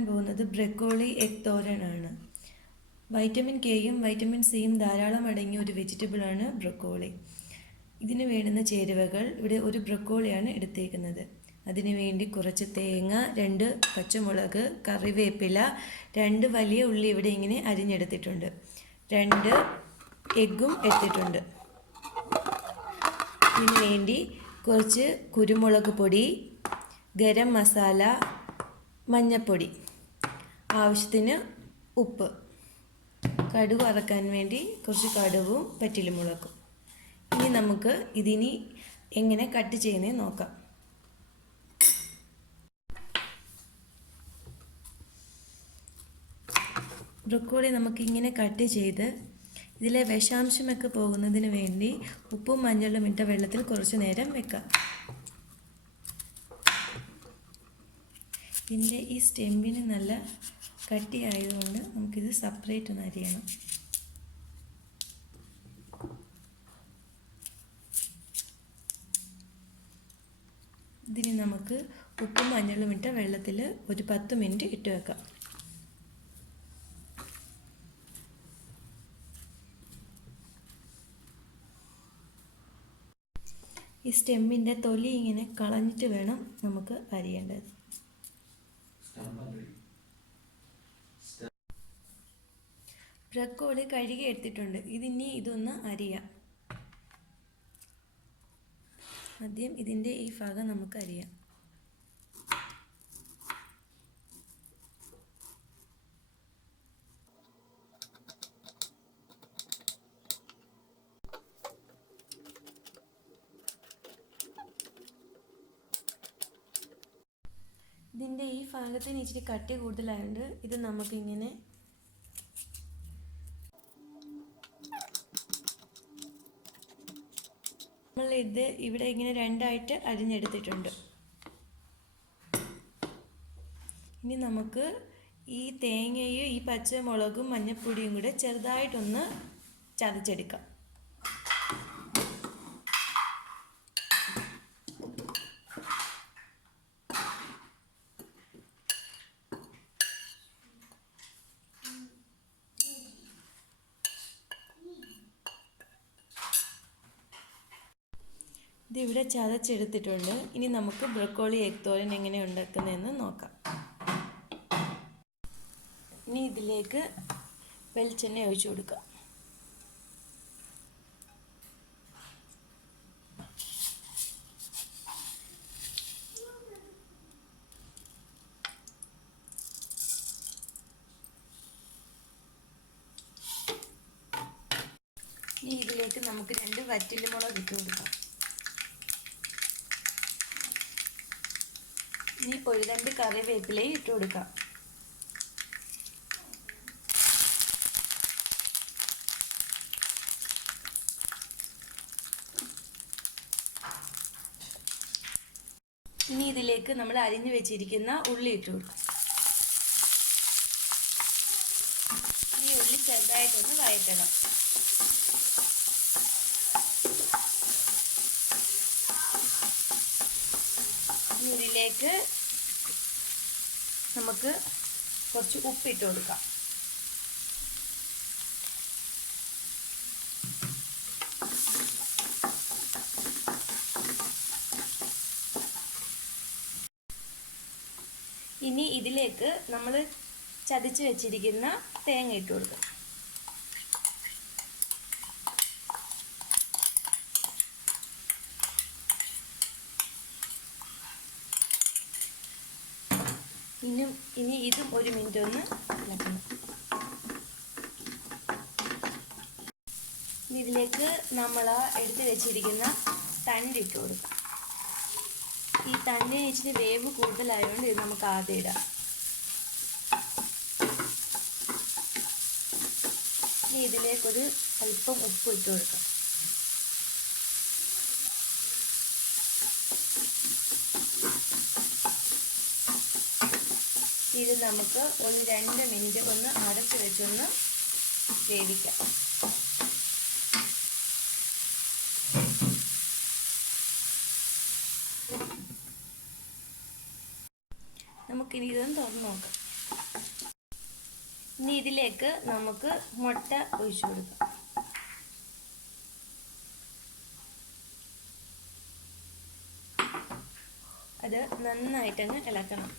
ഉണ്ടാക്കാൻ പോകുന്നത് broccoli egg തോരനാണ്. Vitamin കെയും വൈറ്റമിൻ സിയും ധാരാളം അടങ്ങിയ ഒരു വെജിറ്റബിളാണ് ബ്രക്കോളി. ഇതിന് വേണ്ടുന്ന ചേരുവകൾ: ഇവിടെ ഒരു ബ്രക്കോളിയാണ് എടുത്തേക്കുന്നത്. അതിനു വേണ്ടി കുറച്ച് തേങ്ങ, 2 പച്ചമുളക്, കറിവേപ്പില, 2 വലിയ ഉള്ളി ഇവിടെ ഇങ്ങനെ അരിഞ്ഞെടുത്തിട്ടുണ്ട്, 2 എഗ്ഗും എടുത്തിട്ടുണ്ട്. ഇതിനു വേണ്ടി കുറച്ച് കുരുമുളക് പൊടി, ഗരം മസാല, മഞ്ഞൾപ്പൊടി, ആവശ്യത്തിന് ഉപ്പ്, കടുക് വറക്കാൻ വേണ്ടി കുറച്ച് കടുകും പറ്റിലുമുളകും. ഇനി നമുക്ക് ഇതിനി എങ്ങനെ കട്ട് ചെയ്യുന്നതെന്ന് നോക്കാം. ബ്രക്കോളി നമുക്കിങ്ങനെ കട്ട് ചെയ്ത് ഇതിലെ വിഷാംശമൊക്കെ പോകുന്നതിന് വേണ്ടി ഉപ്പും മഞ്ഞളും ഇട്ട വെള്ളത്തിൽ കുറച്ച് നേരം വെക്കാം. ഇതിൻ്റെ ഈ സ്റ്റെമ്പിന് നല്ല കട്ടിയായതുകൊണ്ട് നമുക്കിത് സെപ്പറേറ്റ് ഒന്ന് അരിയണം. ഇതിന് നമുക്ക് ഉപ്പും മഞ്ഞളും ഇട്ട വെള്ളത്തിൽ ഒരു 10 മിനിറ്റ് ഇട്ട് വെക്കാം. ഈ സ്റ്റെമ്മിൻ്റെ തൊലി ഇങ്ങനെ കളഞ്ഞിട്ട് വേണം നമുക്ക് അരിയേണ്ടത്. ബ്രക്കോളി കഴുകി എടുത്തിട്ടുണ്ട്. ഇതൊന്ന് അരിയാം. ആദ്യം ഇതിൻ്റെ ഈ ഭാഗം നമുക്ക് അരിയാം. ഇതിൻ്റെ ഈ ഭാഗത്തിന് ഇച്ചിരി കട്ടി കൂടുതലായതുകൊണ്ട് ഇത് നമുക്കിങ്ങനെ ഇത് ഇവിടെ ഇങ്ങനെ 2ആയിട്ട് അരിഞ്ഞെടുത്തിട്ടുണ്ട്. ഇനി നമുക്ക് ഈ തേങ്ങയും ഈ പച്ചമുളകും മഞ്ഞൾപ്പൊടിയും കൂടെ ചെറുതായിട്ടൊന്ന് ചതച്ചെടുക്കാം. ഇതിവിടെ ചതച്ചെടുത്തിട്ടുണ്ട്. ഇനി നമുക്ക് ബ്രക്കോളി എഗ് തോരൻ എങ്ങനെ ഉണ്ടാക്കുന്നതെന്ന് നോക്കാം. ഇനി ഇതിലേക്ക് വെളിച്ചെണ്ണ ഒഴിച്ചു കൊടുക്കാം. ഇനി ഇതിലേക്ക് നമുക്ക് 2 വറ്റൽമുളക് ഇട്ട് കൊടുക്കാം. ഇനി ഒരു 2 കറിവേപ്പിലയും ഇട്ട് കൊടുക്കാം. ഇനി ഇതിലേക്ക് നമ്മൾ അരിഞ്ഞു വെച്ചിരിക്കുന്ന ഉള്ളി ഇട്ട് കൊടുക്കാം. ഈ ഉള്ളി ചെറുതായിട്ടൊന്ന് വഴറ്റണം. ഇതിലേക്ക് നമുക്ക് കുറച്ച് ഉപ്പിട്ട് കൊടുക്കാം. ഇനി ഇതിലേക്ക് നമ്മൾ ചതച്ച് വെച്ചിരിക്കുന്ന തേങ്ങ ഇട്ട് കൊടുക്കാം. ഇനി ഇതും 1 മിനിറ്റ് ഒന്ന് ഇളക്കണം. ഇതിലേക്ക് നമ്മൾ എടുത്ത് വെച്ചിരിക്കുന്ന തണ്ട് ഇട്ട് കൊടുക്കാം. ഈ തണ്ടിന് ഇച്ചിരി വേവ് കൂടുതലായതുകൊണ്ട് ഇത് നമുക്ക് ആദ്യം ഇടാം. ഇനി ഇതിലേക്കൊരു അല്പം ഉപ്പ് ഇട്ട് കൊടുക്കാം. ഇത് നമുക്ക് ഒരു 2 മിനിറ്റ് ഒന്ന് അടച്ചു വെച്ചൊന്ന് വേവിക്കാം. നമുക്കിനി ഇതൊന്ന് തുറന്ന് നോക്കാം. ഇനി ഇതിലേക്ക് നമുക്ക് മുട്ട ഒഴിച്ചു കൊടുക്കാം. അത് നന്നായിട്ടങ്ങ് ഇളക്കണം.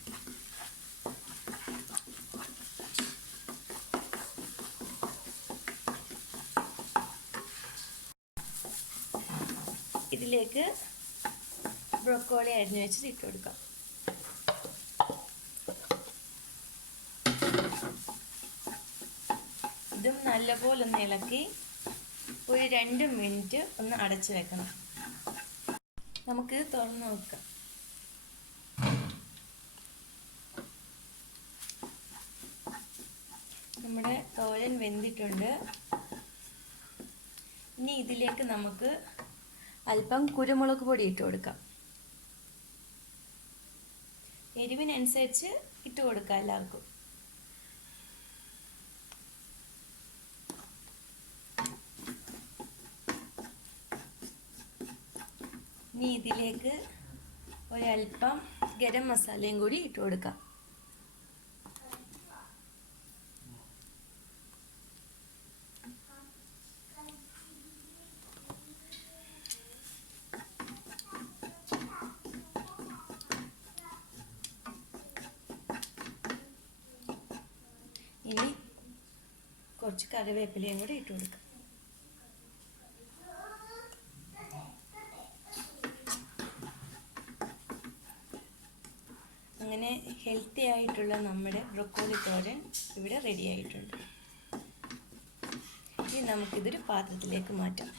ഇതിലേക്ക് ബ്രൊക്കോളി അരിഞ്ഞു വെച്ചിട്ട് ഇട്ട് കൊടുക്കാം. ഇതും നല്ലപോലെ ഒന്ന് ഇളക്കി ഒരു 2 മിനിറ്റ് ഒന്ന് അടച്ചു വെക്കണം. നമുക്ക് തുറന്ന് നോക്കാം. നമ്മുടെ തോരൻ വെന്തിട്ടുണ്ട്. ഇനി ഇതിലേക്ക് നമുക്ക് അല്പം കുരുമുളക് പൊടി ഇട്ട് കൊടുക്കാം. എരിവിനനുസരിച്ച് ഇട്ട് കൊടുക്കാം എല്ലാവർക്കും. ഇനി ഇതിലേക്ക് ഒരല്പം ഗരം മസാലയും കൂടി ഇട്ട് കൊടുക്കാം. ഇനി കുറച്ച് കറിവേപ്പിലയും കൂടി ഇട്ട് കൊടുക്കാം. അങ്ങനെ ഹെൽത്തി ആയിട്ടുള്ള നമ്മുടെ ബ്രൊക്കോളി തോരൻ ഇവിടെ റെഡി ആയിട്ടുണ്ട്. ഇനി നമുക്കിതൊരു പാത്രത്തിലേക്ക് മാറ്റാം.